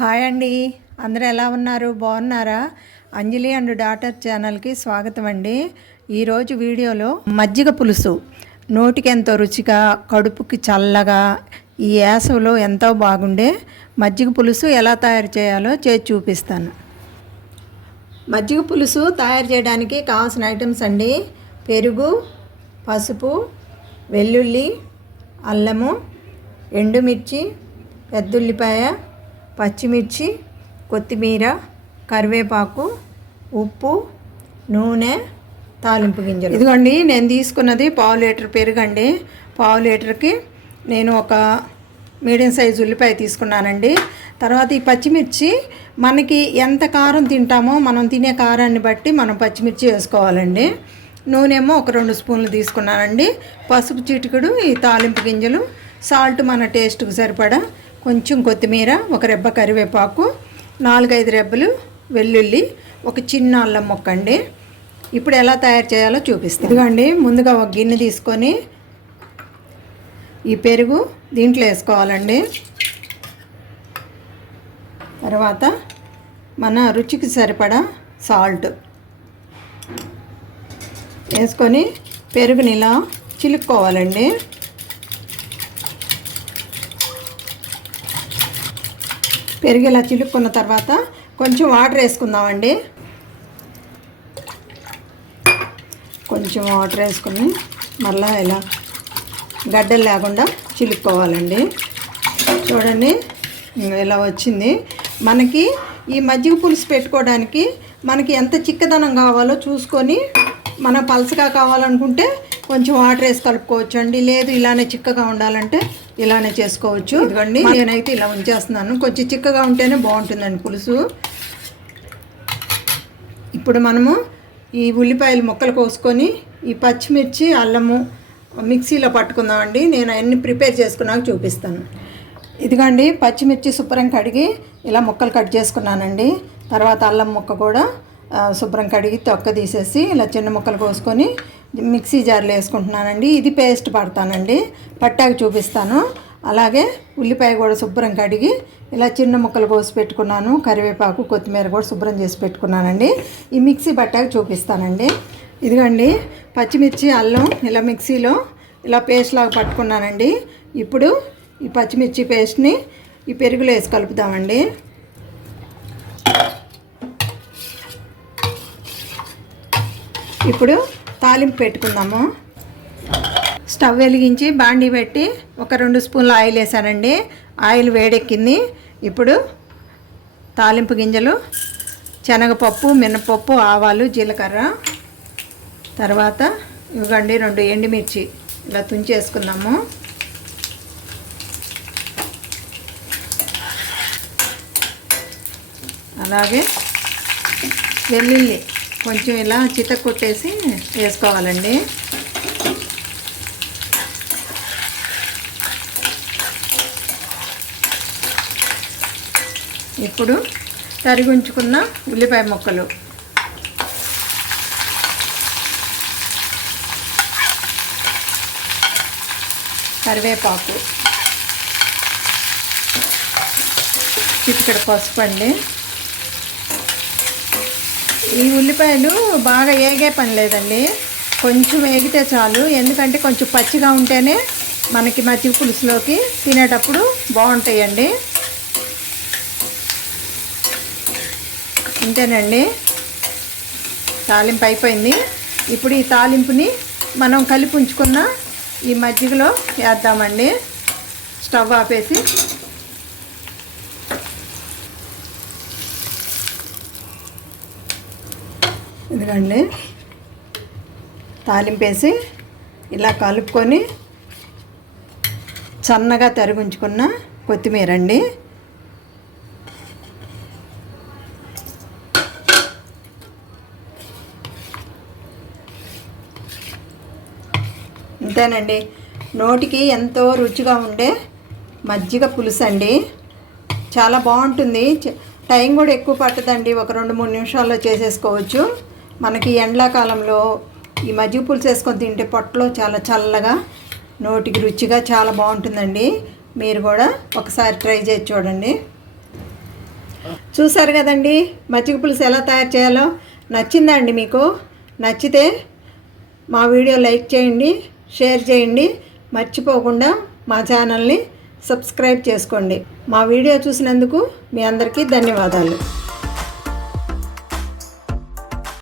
Hi అండి. అందరూ ఎలా ఉన్నారు? బాగున్నారా? అంజలి అండ్ డాటర్ ఛానల్కి స్వాగతం అండి. ఈరోజు వీడియోలో మజ్జిగ పులుసు. నోటికి ఎంతో రుచిగా కడుపుకి చల్లగా ఈ వేసవిలో ఎంతో బాగుండే మజ్జిగ పులుసు ఎలా తయారు చేయాలో చేసి చూపిస్తాను. మజ్జిగ పులుసు తయారు చేయడానికి కావాల్సిన ఐటమ్స్ అండి. పెరుగు పసుపు వెల్లుల్లి అల్లము ఎండుమిర్చి పెద్దుల్లిపాయ పచ్చిమిర్చి కొత్తిమీర కరివేపాకు ఉప్పు నూనె తాలింపు గింజలు. ఇదిగోండి నేను తీసుకున్నది పావు లీటర్ పెరుగండి. పావు లీటర్కి నేను ఒక మీడియం సైజు ఉల్లిపాయ తీసుకున్నానండి. తర్వాత ఈ పచ్చిమిర్చి మనకి ఎంత కారం తింటామో మనం తినే కారాన్ని బట్టి మనం పచ్చిమిర్చి వేసుకోవాలండి. నూనెమో ఒక రెండు స్పూన్లు తీసుకున్నానండి. పసుపు చిటికుడు ఈ తాలింపు గింజలు సాల్ట్ మన టేస్ట్కి సరిపడా కొంచెం కొత్తిమీర ఒక రెబ్బ కరివేపాకు నాలుగైదు రెబ్బలు వెల్లుల్లి ఒక చిన్న అల్లం ముక్క అండి. ఇప్పుడు ఎలా తయారు చేయాలో చూపిస్తాను ఇదిగోండి ముందుగా ఒక గిన్నె తీసుకొని ఈ పెరుగు దీంట్లో వేసుకోవాలండి. తర్వాత మన రుచికి సరిపడా సాల్ట్ వేసుకొని పెరుగుని ఇలా చిలుక్కోవాలండి. పెరిగేలా చిలుక్కున్న తర్వాత కొంచెం వాటర్ వేసుకుందామండి. కొంచెం వాటర్ వేసుకుని మళ్ళీ ఇలా గడ్డలు లేకుండా చిలుక్కోవాలండి. చూడండి ఇలా వచ్చింది. మనకి ఈ మజ్జిగ పులుసు పెట్టుకోవడానికి మనకి ఎంత చిక్కదనం కావాలో చూసుకొని మనం పలసగా కావాలనుకుంటే కొంచెం వాటర్ వేసి కలుపుకోవచ్చు అండి లేదు ఇలానే చిక్కగా ఉండాలంటే ఇలానే చేసుకోవచ్చు. ఇదిగోండి నేనైతే ఇలా ఉంచేస్తున్నాను. కొంచెం చిక్కగా ఉంటేనే బాగుంటుందండి పులుసు. ఇప్పుడు మనము ఈ ఉల్లిపాయలు ముక్కలు కోసుకొని ఈ పచ్చిమిర్చి అల్లము మిక్సీలో పట్టుకుందామండి. నేను అవన్నీ ప్రిపేర్ చేసుకున్నాక చూపిస్తాను. ఇదిగోండి పచ్చిమిర్చి శుభ్రం కడిగి ఇలా ముక్కలు కట్ చేసుకున్నానండి. తర్వాత అల్లం ముక్క కూడా శుభ్రం కడిగి తొక్క తీసేసి ఇలా చిన్న ముక్కలు కోసుకొని మిక్సీ జార్లో వేసుకుంటున్నానండి. ఇది పేస్ట్ పడతానండి. పట్టాకి చూపిస్తాను. అలాగే ఉల్లిపాయ కూడా శుభ్రం కడిగి ఇలా చిన్న ముక్కలు కోసి పెట్టుకున్నాను. కరివేపాకు కొత్తిమీర కూడా శుభ్రం చేసి పెట్టుకున్నానండి. ఈ మిక్సీ పట్టాకి చూపిస్తానండి. ఇదిగండి పచ్చిమిర్చి అల్లం ఇలా మిక్సీలో ఇలా పేస్ట్ లాగా పట్టుకున్నానండి. ఇప్పుడు ఈ పచ్చిమిర్చి పేస్ట్ని ఈ పెరుగులో వేసి కలుపుదామండి. ఇప్పుడు తాలింపు పెట్టుకుందాము. స్టవ్ వెలిగించి బాండీ పెట్టి ఒక రెండు స్పూన్ల ఆయిల్ వేసానండి. ఆయిల్ వేడెక్కింది. ఇప్పుడు తాలింపు గింజలు శనగపప్పు మినపప్పు ఆవాలు జీలకర్ర తర్వాత ఇవ్వండి రెండు ఎండుమిర్చి. ఇలా తుంచేసుకుందాము. అలాగే వెల్లుల్లి కొంచెం ఇలా చిత కొట్టేసి వేసుకోవాలండి. ఇప్పుడు తరిగి ఉంచుకున్న ఉల్లిపాయ ముక్కలు. కరివేపాకు. చిటికడ పసుపు అండి. ఈ ఉల్లిపాయలు బాగా ఏగే పని లేదండి. కొంచెం వేగితే చాలు. ఎందుకంటే కొంచెం పచ్చిగా ఉంటేనే మనకి మజ్జిగ పులుసులోకి తినేటప్పుడు బాగుంటాయండి. అంతేనండి తాలింపు అయిపోయింది ఇప్పుడు ఈ తాలింపుని మనం కలిపి ఉంచుకున్న ఈ మజ్జిగలో వేద్దామండి. స్టవ్ ఆపేసి ఇదిగండి. తాలింపేసి ఇలా కలుపుకొని సన్నగా తరిగించుకున్న కొత్తిమీర అండి. అంతేనండి నోటికి ఎంతో రుచిగా ఉండే మజ్జిగ పులుసు అండి. చాలా బాగుంటుంది. టైం కూడా ఎక్కువ పట్టదండి. ఒక రెండు మూడు నిమిషాల్లో చేసేసుకోవచ్చు. మనకి ఎండాకాలంలో ఈ మజ్జిగ పులుసు వేసుకొని తింటే పొట్టలో చాలా చల్లగా నోటికి రుచిగా చాలా బాగుంటుందండి. మీరు కూడా ఒకసారి ట్రై చేసి చూడండి. చూసారు కదండి మజ్జిగ పులుసు ఎలా తయారు చేయాలో? నచ్చిందా అండి మీకు? నచ్చితే మా వీడియో లైక్ చేయండి షేర్ చేయండి. మర్చిపోకుండా మా ఛానల్ని సబ్స్క్రైబ్ చేసుకోండి. మా వీడియో చూసినందుకు మీ అందరికీ ధన్యవాదాలు.